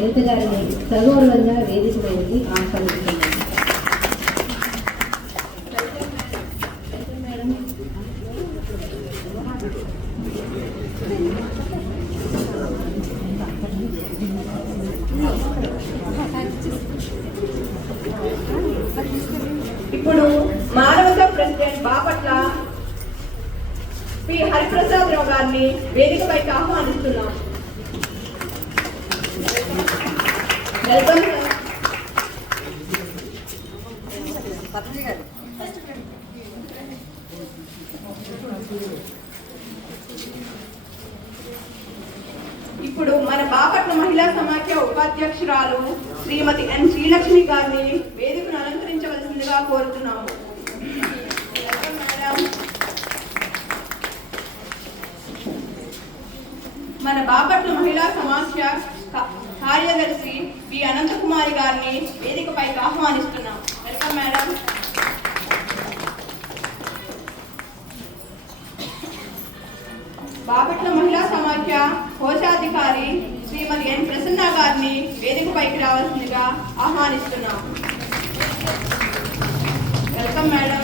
లలిత గారిని సగౌరవంగా వేదిక మీదకి ఆహ్వానిస్తున్నాను. ఇప్పుడు మానవత ప్రెసిడెంట్ బాపట్ల పి. హరిప్రసాద్ రావు గారిని వేదికపైకి ఆహ్వానిస్తున్నాం వెల్కమ్ ఇప్పుడు మన బాపట్ల మహిళా సమాఖ్య ఉపాధ్యక్షురాలు శ్రీమతి ఎన్ శ్రీలక్ష్మి గారిని వేదికను అలంకరించవలసిందిగా కోరుతున్నాము. మన బాపట్ల మహిళా సమాఖ్య గారిని వేదికపైకి ఆహ్వానిస్తున్నాం. Welcome madam. బాపట్ల మహిళా సమాఖ్య కోశాధికారి శ్రీమతి ఎన్ ప్రసన్న గారిని వేదికపైకి రావాల్సిందిగా ఆహ్వానిస్తున్నాం. Welcome madam.